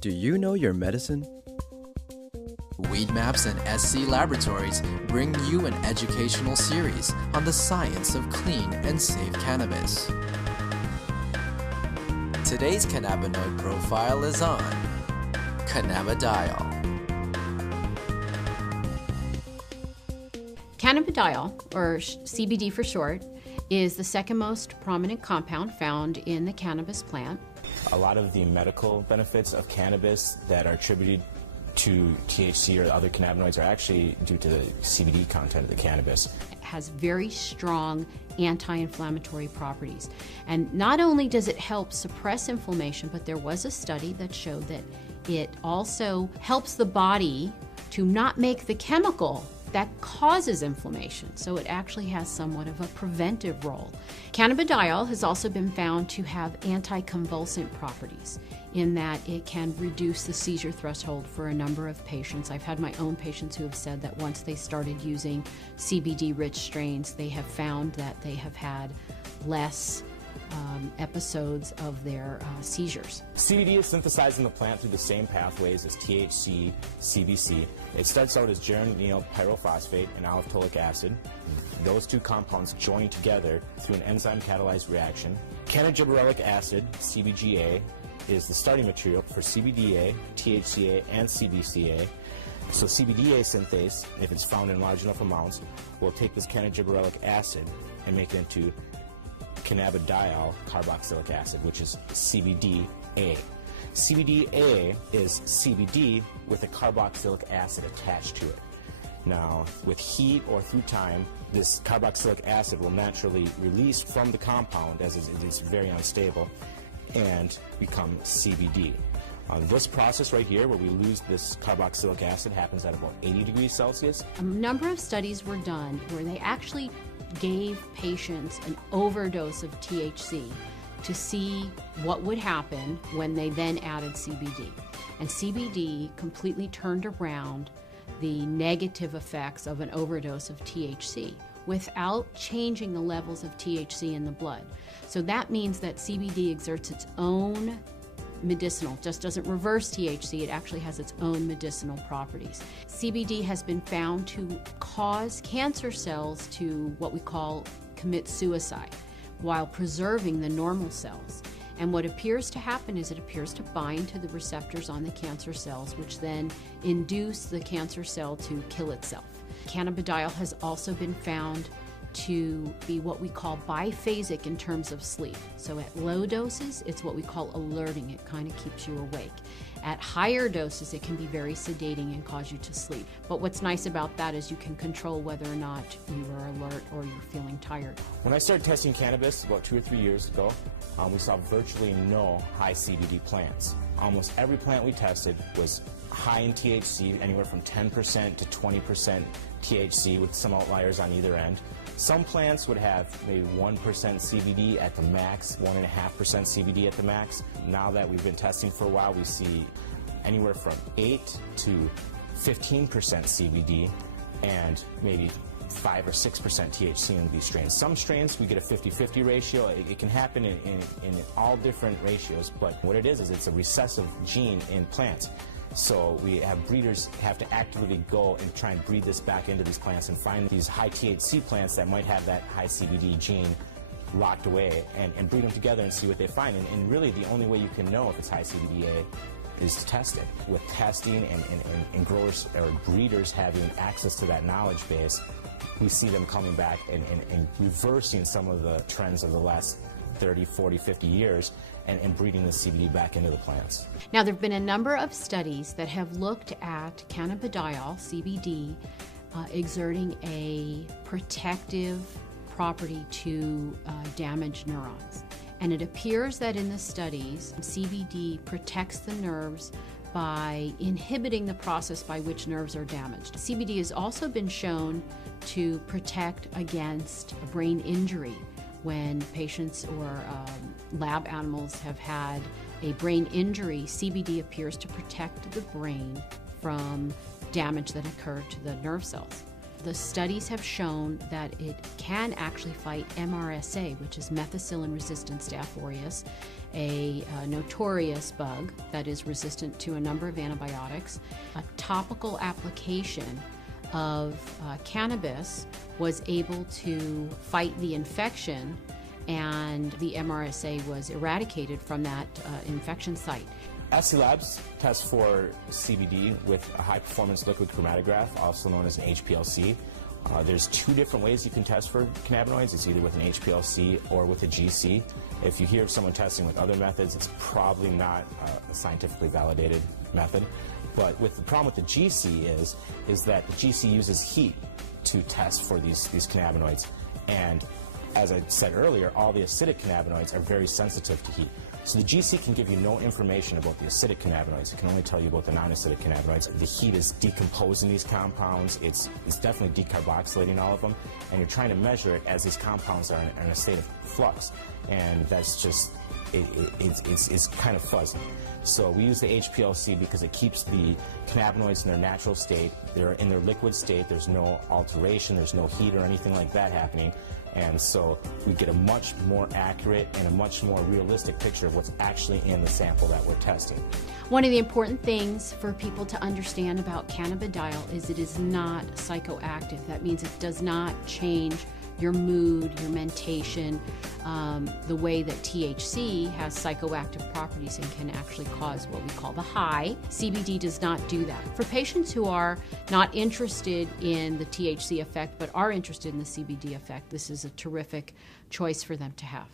Do you know your medicine? Weed Maps and SC Laboratories bring you an educational series on the science of clean and safe cannabis. Today's cannabinoid profile is on cannabidiol. Cannabidiol, or CBD for short, is the second most prominent compound found in the cannabis plant. A lot of the medical benefits of cannabis that are attributed to THC or other cannabinoids are actually due to the CBD content of the cannabis. It has very strong anti-inflammatory properties. And not only does it help suppress inflammation, but there was a study that showed that it also helps the body to not make the chemical that causes inflammation, so it actually has somewhat of a preventive role. Cannabidiol has also been found to have anticonvulsant properties in that it can reduce the seizure threshold for a number of patients. I've had my own patients who have said that once they started using CBD-rich strains, they have found that they have had less episodes of their seizures. CBD is synthesized in the plant through the same pathways as THC, CBC. It starts out as geranyl pyrophosphate and aliphtolic acid. Those two compounds join together through an enzyme-catalyzed reaction. Cannabigerolic acid, CBGA, is the starting material for CBDA, THCA, and CBCA. So CBDA synthase, if it's found in large enough amounts, will take this cannabigerolic acid and make it into cannabidiol carboxylic acid, which is CBDA. CBDA is CBD with a carboxylic acid attached to it. Now, with heat or through time, this carboxylic acid will naturally release from the compound as it's very unstable and become CBD. This process right here, where we lose this carboxylic acid, happens at about 80 degrees Celsius. A number of studies were done where they actually gave patients an overdose of THC to see what would happen when they then added CBD. And CBD completely turned around the negative effects of an overdose of THC without changing the levels of THC in the blood. So that means that CBD exerts its own medicinal, just doesn't reverse THC, it actually has its own medicinal properties. CBD has been found to cause cancer cells to what we call commit suicide while preserving the normal cells. And what appears to happen is it appears to bind to the receptors on the cancer cells, which then induce the cancer cell to kill itself. Cannabidiol has also been found to be what we call biphasic in terms of sleep. So at low doses, it's what we call alerting. It kind of keeps you awake. At higher doses, it can be very sedating and cause you to sleep. But what's nice about that is you can control whether or not you are alert or you're feeling tired. When I started testing cannabis about 2 or 3 years ago, we saw virtually no high CBD plants. Almost every plant we tested was high in THC, anywhere from 10% to 20% THC, with some outliers on either end. Some plants would have maybe 1% CBD at the max, 1.5% CBD at the max. Now that we've been testing for a while, we see anywhere from 8 to 15% CBD and maybe 5 or 6% THC in these strains. Some strains we get a 50-50 ratio. It can happen in all different ratios, but what it is it's a recessive gene in plants. So we have breeders have to actively go and try and breed this back into these plants and find these high THC plants that might have that high CBD gene locked away and breed them together and see what they find. And really the only way you can know if it's high CBDA is to test it. With testing and growers or breeders having access to that knowledge base, we see them coming back and reversing some of the trends of the last 30, 40, 50 years and breeding the CBD back into the plants. Now, there have been a number of studies that have looked at cannabidiol, CBD, exerting a protective property to damaged neurons. And it appears that in the studies, CBD protects the nerves by inhibiting the process by which nerves are damaged. CBD has also been shown to protect against brain injury. When patients or lab animals have had a brain injury, CBD appears to protect the brain from damage that occurred to the nerve cells. The studies have shown that it can actually fight MRSA, which is methicillin-resistant Staph aureus, a notorious bug that is resistant to a number of antibiotics. A topical application of cannabis was able to fight the infection, and the MRSA was eradicated from that infection site. SC Labs tests for CBD with a high-performance liquid chromatograph, also known as an HPLC. There's two different ways you can test for cannabinoids. It's either with an HPLC or with a GC. If you hear of someone testing with other methods, it's probably not a scientifically validated method. But with the problem with the GC is that the GC uses heat to test for these cannabinoids. And as I said earlier, all the acidic cannabinoids are very sensitive to heat. So the GC can give you no information about the acidic cannabinoids. It can only tell you about the non-acidic cannabinoids. The heat is decomposing these compounds. It's definitely decarboxylating all of them. And you're trying to measure it as these compounds are in a state of flux. And that's just, it's kind of fuzzy. So we use the HPLC because it keeps the cannabinoids in their natural state. They're in their liquid state. There's no alteration. There's no heat or anything like that happening. And so we get a much more accurate and a much more realistic picture of what's actually in the sample that we're testing. One of the important things for people to understand about cannabidiol is it is not psychoactive. That means it does not change your mood, your mentation, the way that THC has psychoactive properties and can actually cause what we call the high. CBD does not do that. For patients who are not interested in the THC effect but are interested in the CBD effect, this is a terrific choice for them to have.